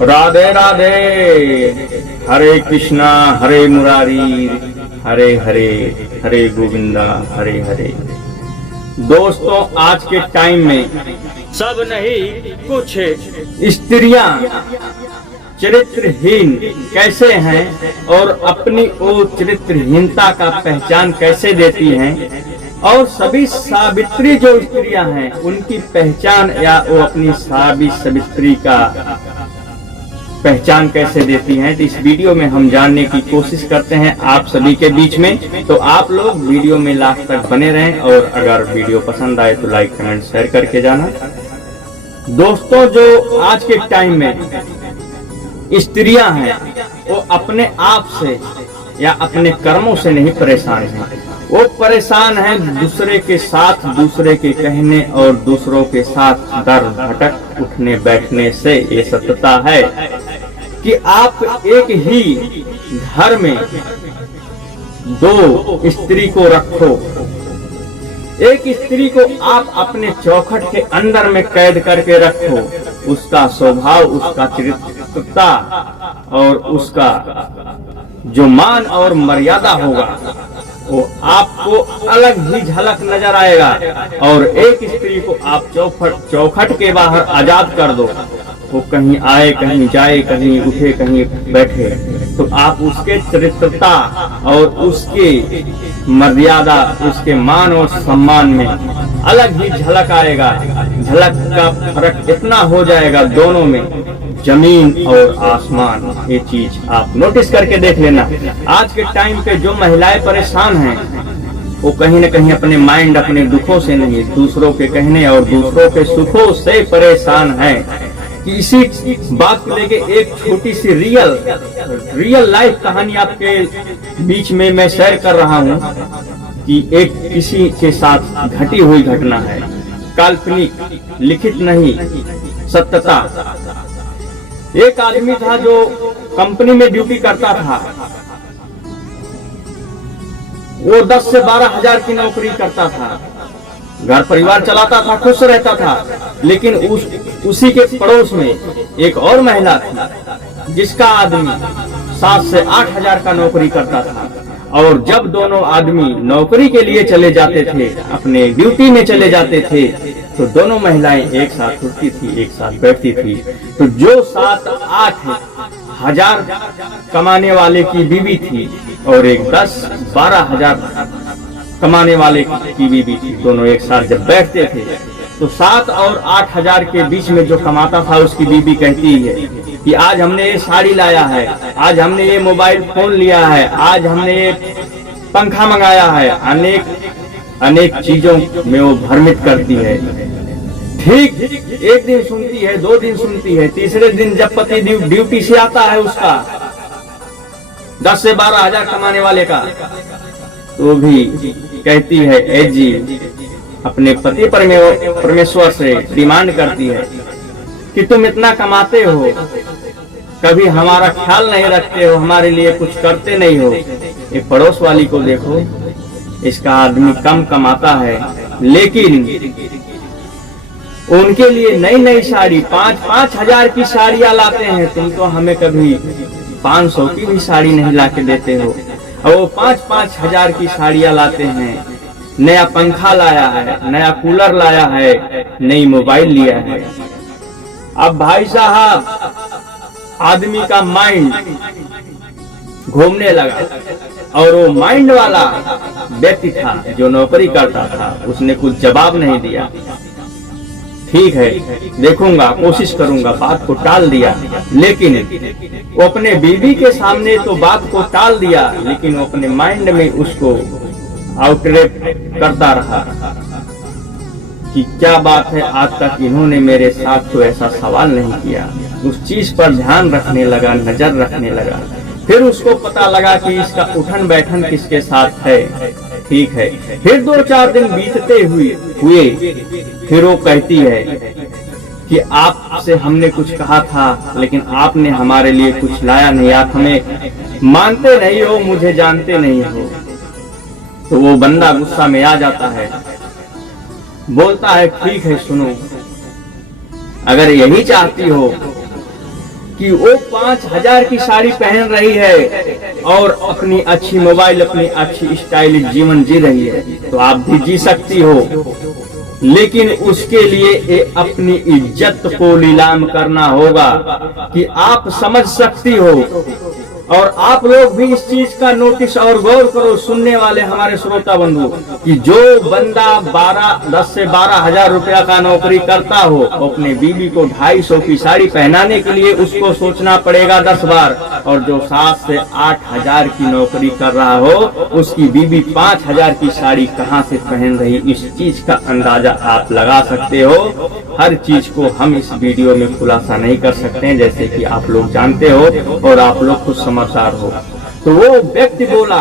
राधे राधे। हरे कृष्णा हरे मुरारी, हरे हरे हरे गोविंदा हरे हरे। दोस्तों, आज के टाइम में सब नहीं, कुछ स्त्रियां चरित्रहीन कैसे हैं और अपनी वो चरित्रहीनता का पहचान कैसे देती हैं, और सभी सावित्री जो स्त्रियां हैं उनकी पहचान या वो अपनी सावित्री का पहचान कैसे देती हैं, तो इस वीडियो में हम जानने की कोशिश करते हैं आप सभी के बीच में। तो आप लोग वीडियो में लास्ट तक बने रहें, और अगर वीडियो पसंद आए तो लाइक कमेंट शेयर करके जाना। दोस्तों, जो आज के टाइम में स्त्रियां हैं वो अपने आप से या अपने कर्मों से नहीं परेशान हैं, वो परेशान हैं दूसरे के साथ, दूसरे के कहने और दूसरों के साथ दर भटक उठने बैठने से। ये सत्यता है कि आप एक ही घर में दो स्त्री को रखो, एक स्त्री को आप अपने चौखट के अंदर में कैद करके रखो, उसका स्वभाव, उसका चरित्रता और उसका जो मान और मर्यादा होगा वो आपको अलग ही झलक नजर आएगा। और एक स्त्री को आप चौखट के बाहर आजाद कर दो, वो कहीं आए कहीं जाए, कहीं उठे कहीं बैठे, तो आप उसके चरित्रता और उसके मर्यादा, उसके मान और सम्मान में अलग ही झलक आएगा। झलक का फर्क इतना हो जाएगा दोनों में, जमीन और आसमान। ये चीज आप नोटिस करके देख लेना। आज के टाइम पे जो महिलाएं परेशान हैं वो कहीं न कहीं अपने माइंड, अपने दुखों से नहीं, दूसरों के कहने और दूसरों के सुखों से परेशान हैं। इसी बात को लेके एक छोटी सी रियल लाइफ कहानी आपके बीच में मैं शेयर कर रहा हूँ कि एक किसी के साथ घटी हुई घटना है, काल्पनिक, लिखित नहीं, सत्यता। एक आदमी था जो कंपनी में ड्यूटी करता था, वो 10 से 12 हजार की नौकरी करता था, घर परिवार चलाता था, खुश रहता था। लेकिन उसी के पड़ोस में एक और महिला थी जिसका आदमी 7 से 8 हजार का नौकरी करता था। और जब दोनों आदमी नौकरी के लिए चले जाते थे, अपने ड्यूटी में चले जाते थे, तो दोनों महिलाएं एक साथ उठती थी, एक साथ बैठती थी। तो जो 7-8 हजार कमाने वाले की बीवी थी और एक 10-12 हजार कमाने वाले की बीवी थी, दोनों एक साथ जब बैठते थे तो 7 और 8 हजार के बीच में जो कमाता था उसकी बीवी कहती है कि आज हमने ये साड़ी लाया है, आज हमने ये मोबाइल फोन लिया है, आज हमने ये पंखा मंगाया है, अनेक चीजों में वो भ्रमित करती है। ठीक एक दिन सुनती है, 2 दिन सुनती है, तीसरे दिन जब पति ड्यूटी से आता है उसका 10 से 12 हजार कमाने वाले का, तो भी कहती है, ए जी, अपने पति परमेश्वर से डिमांड करती है कि तुम इतना कमाते हो, कभी हमारा ख्याल नहीं रखते हो, हमारे लिए कुछ करते नहीं हो। ये पड़ोस वाली को देखो, इसका आदमी कम कमाता है लेकिन उनके लिए नई नई साड़ी 5-5 हजार की साड़ियां लाते हैं, तुम तो हमें कभी 500 की भी साड़ी नहीं ला के देते हो। और वो 5-5 हजार की साड़ियां लाते हैं, नया पंखा लाया है, नया कूलर लाया है, नई मोबाइल लिया है। अब भाई साहब, आदमी का माइंड घूमने लगा, और वो माइंड वाला व्यक्ति था जो नौकरी करता था, उसने कुछ जवाब नहीं दिया। ठीक है, देखूंगा, कोशिश करूंगा, बात को टाल दिया। लेकिन वो अपने बीवी के सामने तो बात को टाल दिया, लेकिन वो अपने माइंड में उसको आउटरेप करता रहा कि क्या बात है, आज तक इन्होंने मेरे साथ तो ऐसा सवाल नहीं किया। उस चीज पर ध्यान रखने लगा, नजर रखने लगा। फिर उसको पता लगा कि इसका उठन बैठन किसके साथ है। ठीक है, फिर 2-4 दिन बीतते हुए फिर वो कहती है कि आपसे हमने कुछ कहा था, लेकिन आपने हमारे लिए कुछ लाया नहीं, आप हमें मानते नहीं हो, मुझे जानते नहीं हो। तो वो बंदा गुस्सा में आ जाता है, बोलता है, ठीक है सुनो, अगर यही चाहती हो कि वो 5,000 की साड़ी पहन रही है और अपनी अच्छी मोबाइल, अपनी अच्छी स्टाइलिश जीवन जी रही है, तो आप भी जी सकती हो। लेकिन उसके लिए अपनी इज्जत को नीलाम करना होगा कि आप समझ सकती हो। और आप लोग भी इस चीज का नोटिस और गौर करो, सुनने वाले हमारे श्रोता बंधु, कि जो बंदा 10 से 12,000 रुपया का नौकरी करता हो, अपने बीवी को 250 की साड़ी पहनाने के लिए उसको सोचना पड़ेगा 10 बार। और जो 7 से 8,000 की नौकरी कर रहा हो, उसकी बीवी 5,000 की साड़ी कहाँ से पहन रही, इस चीज का अंदाजा आप लगा सकते हो। हर चीज को हम इस वीडियो में खुलासा नहीं कर सकते हैं, जैसे कि आप लोग जानते हो और आप लोग खुद समझदार हो। तो वो व्यक्ति बोला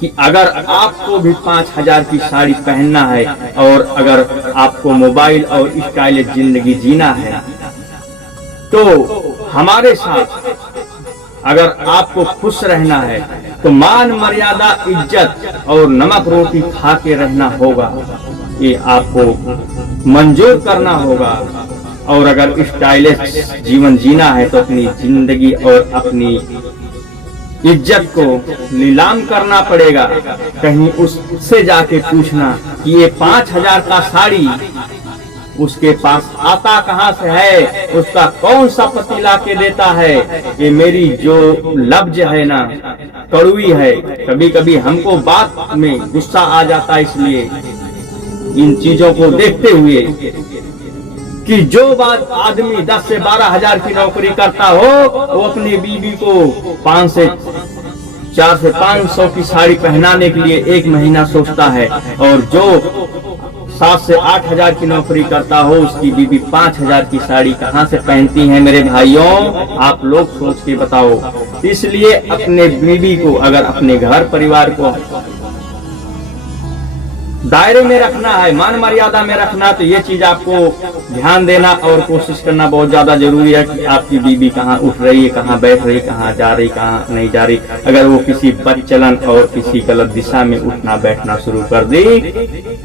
कि अगर आपको भी 5,000 की साड़ी पहनना है और अगर आपको मोबाइल और स्टाइलिश जिंदगी जीना है, तो हमारे साथ अगर आपको खुश रहना है तो मान मर्यादा, इज्जत और नमक रोटी खा के रहना होगा। ये आपको मंजूर करना होगा। और अगर स्टाइलिश जीवन जीना है तो अपनी जिंदगी और अपनी इज्जत को नीलाम करना पड़ेगा। कहीं उससे जाके पूछना कि ये 5,000 का साड़ी उसके पास आता कहाँ से है, उसका कौन सा पति ला के देता है। ये मेरी जो लफ्ज है ना, कड़वी है। कभी कभी हमको बात में गुस्सा आ जाता है, इसलिए इन चीजों को देखते हुए कि जो बात आदमी 10 से 12,000 की नौकरी करता हो, वो अपनी बीवी को 4 से 500 की साड़ी पहनाने के लिए 1 महीना सोचता है, और जो 7 से 8,000 की नौकरी करता हो, उसकी बीवी 5,000 की साड़ी कहाँ से पहनती है। मेरे भाइयों, आप लोग सोच के बताओ। इसलिए अपने बीवी को, अगर अपने घर परिवार को दायरे में रखना है, मान मर्यादा में रखना, तो ये चीज आपको ध्यान देना और कोशिश करना बहुत ज्यादा जरूरी है कि आपकी बीवी कहाँ उठ रही है, कहाँ बैठ रही, कहाँ जा रही, कहाँ नहीं जा रही। अगर वो किसी बदचलन और किसी गलत दिशा में उठना बैठना शुरू कर दी,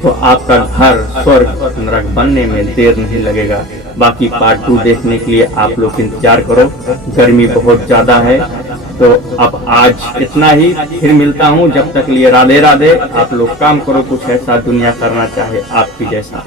तो आपका घर स्वर्ग नरक बनने में देर नहीं लगेगा। बाकी पार्ट 2 देखने के लिए आप लोग इंतजार करो। गर्मी बहुत ज्यादा है, तो अब आज इतना ही। फिर मिलता हूँ, जब तक लिए राधे राधे। आप लोग काम करो कुछ ऐसा दुनिया करना चाहे आपकी जैसा।